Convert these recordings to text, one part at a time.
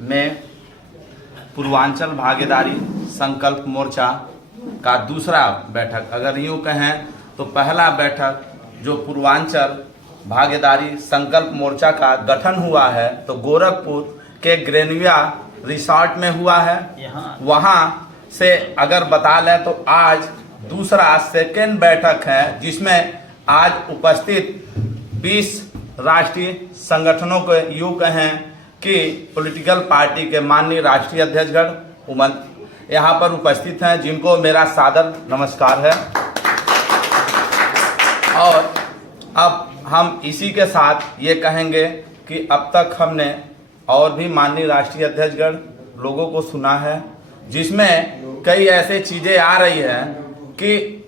में पूर्वांचल भागीदारी संकल्प मोर्चा का दूसरा बैठक, अगर यूँ कहें तो पहला बैठक जो पूर्वांचल भागीदारी संकल्प मोर्चा का गठन हुआ है तो गोरखपुर के ग्रेनिया रिसोर्ट में हुआ है। वहाँ से अगर बता लें तो आज दूसरा सेकेंड बैठक है जिसमें आज उपस्थित 20 राष्ट्रीय संगठनों के यूँ कहें कि पॉलिटिकल पार्टी के माननीय राष्ट्रीय अध्यक्षगण यहाँ पर उपस्थित हैं, जिनको मेरा सादर नमस्कार है। और अब हम इसी के साथ ये कहेंगे कि अब तक हमने और भी माननीय राष्ट्रीय अध्यक्षगण लोगों को सुना है, जिसमें कई ऐसे चीज़ें आ रही हैं कि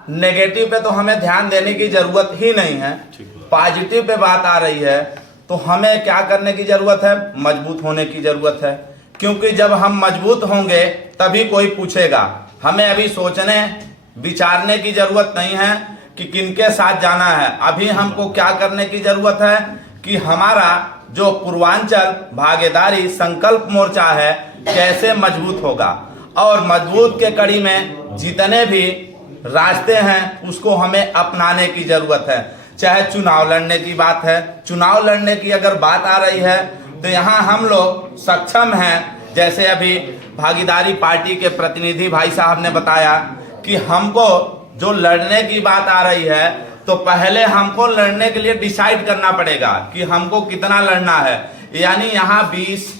नेगेटिव पे तो हमें ध्यान देने की ज़रूरत ही नहीं है, पॉजिटिव पे बात आ रही है तो हमें क्या करने की ज़रूरत है, मजबूत होने की ज़रूरत है। क्योंकि जब हम मजबूत होंगे तभी कोई पूछेगा। हमें अभी सोचने विचारने की ज़रूरत नहीं है कि किनके साथ जाना है। अभी हमको क्या करने की ज़रूरत है कि हमारा जो पूर्वांचल भागीदारी संकल्प मोर्चा है कैसे मजबूत होगा, और मजबूत के कड़ी में जितने भी रास्ते हैं उसको हमें अपनाने की ज़रूरत है। चाहे चुनाव लड़ने की बात है, चुनाव लड़ने की अगर बात आ रही है तो यहाँ हम लोग सक्षम हैं। जैसे अभी भागीदारी पार्टी के प्रतिनिधि भाई साहब ने बताया कि हमको जो लड़ने की बात आ रही है तो पहले हमको लड़ने के लिए डिसाइड करना पड़ेगा कि हमको कितना लड़ना है। यानी यहाँ 20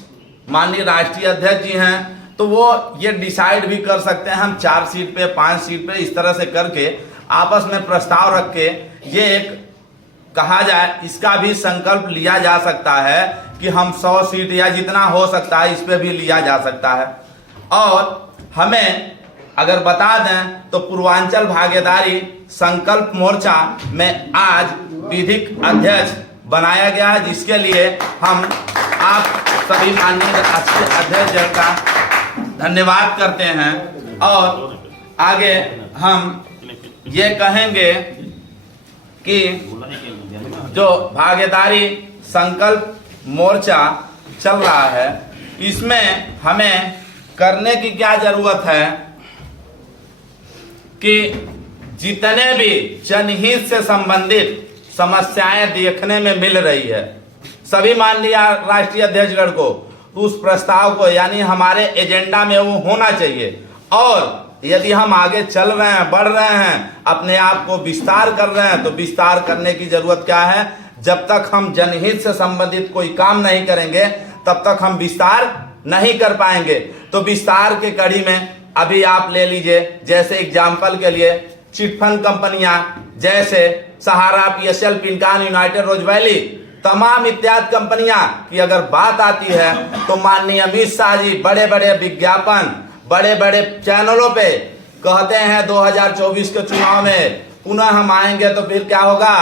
माननीय राष्ट्रीय अध्यक्ष जी हैं तो वो ये डिसाइड भी कर सकते हैं, हम 4 सीट पे 5 सीट पे इस तरह से करके आपस में प्रस्ताव रख के ये एक कहा जाए इसका भी संकल्प लिया जा सकता है कि हम 100 सीट या जितना हो सकता है इस पे भी लिया जा सकता है। और हमें अगर बता दें तो पूर्वांचल भागीदारी संकल्प मोर्चा में आज विधिक अध्यक्ष बनाया गया है, जिसके लिए हम आप सभी माननीय अध्यक्ष का धन्यवाद करते हैं। और आगे हम ये कहेंगे कि जो भागीदारी संकल्प मोर्चा चल रहा है इसमें हमें करने की क्या जरूरत है कि जितने भी जनहित से संबंधित समस्याएं देखने में मिल रही है सभी माननीय राष्ट्रीय अध्यक्षगण को उस प्रस्ताव को यानी हमारे एजेंडा में वो होना चाहिए। और यदि हम आगे चल रहे हैं, बढ़ रहे हैं, अपने आप को विस्तार कर रहे हैं तो विस्तार करने की जरूरत क्या है, जब तक हम जनहित से संबंधित कोई काम नहीं करेंगे तब तक हम विस्तार नहीं कर पाएंगे। तो विस्तार के कड़ी में अभी आप ले लीजिए, जैसे एग्जाम्पल के लिए चिटफंड कंपनियां जैसे सहारा, PSL, पिनकान, यूनाइटेड रोज वैली, तमाम इत्यादि कंपनियां की अगर बात आती है तो माननीय अमित शाह जी बड़े बड़े विज्ञापन बड़े बड़े चैनलों पे कहते हैं 2024 के चुनाव में पुनः हम आएंगे तो फिर क्या होगा,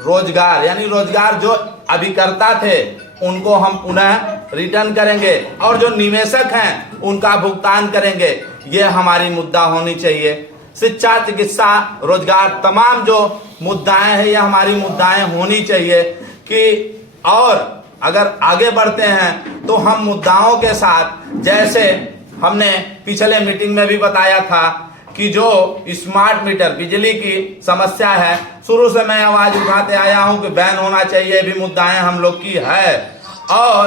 रोजगार यानी रोजगार जो अभिकर्ता थे उनको हम पुनः रिटर्न करेंगे और जो निवेशक हैं उनका भुगतान करेंगे। ये हमारी मुद्दा होनी चाहिए। शिक्षा, चिकित्सा, रोजगार, तमाम जो मुद्दाएं हैं ये हमारी मुद्दाएं होनी चाहिए कि और अगर आगे बढ़ते हैं तो हम मुद्दाओं के साथ, जैसे हमने पिछले मीटिंग में भी बताया था कि जो स्मार्ट मीटर बिजली की समस्या है, शुरू से मैं आवाज उठाते आया हूं कि बैन होना चाहिए, भी मुद्दाएं हम लोग की है। और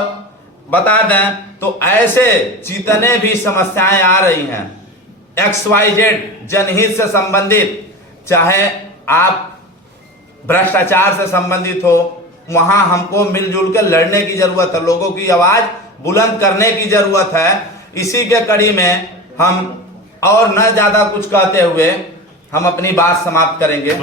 बता दें तो ऐसे जितने भी समस्याएं आ रही हैं XYZ जनहित से संबंधित, चाहे आप भ्रष्टाचार से संबंधित हो, वहां हमको मिलजुल के लड़ने की जरूरत है, लोगों की आवाज बुलंद करने की जरूरत है। इसी के कड़ी में हम और न ज्यादा कुछ कहते हुए हम अपनी बात समाप्त करेंगे।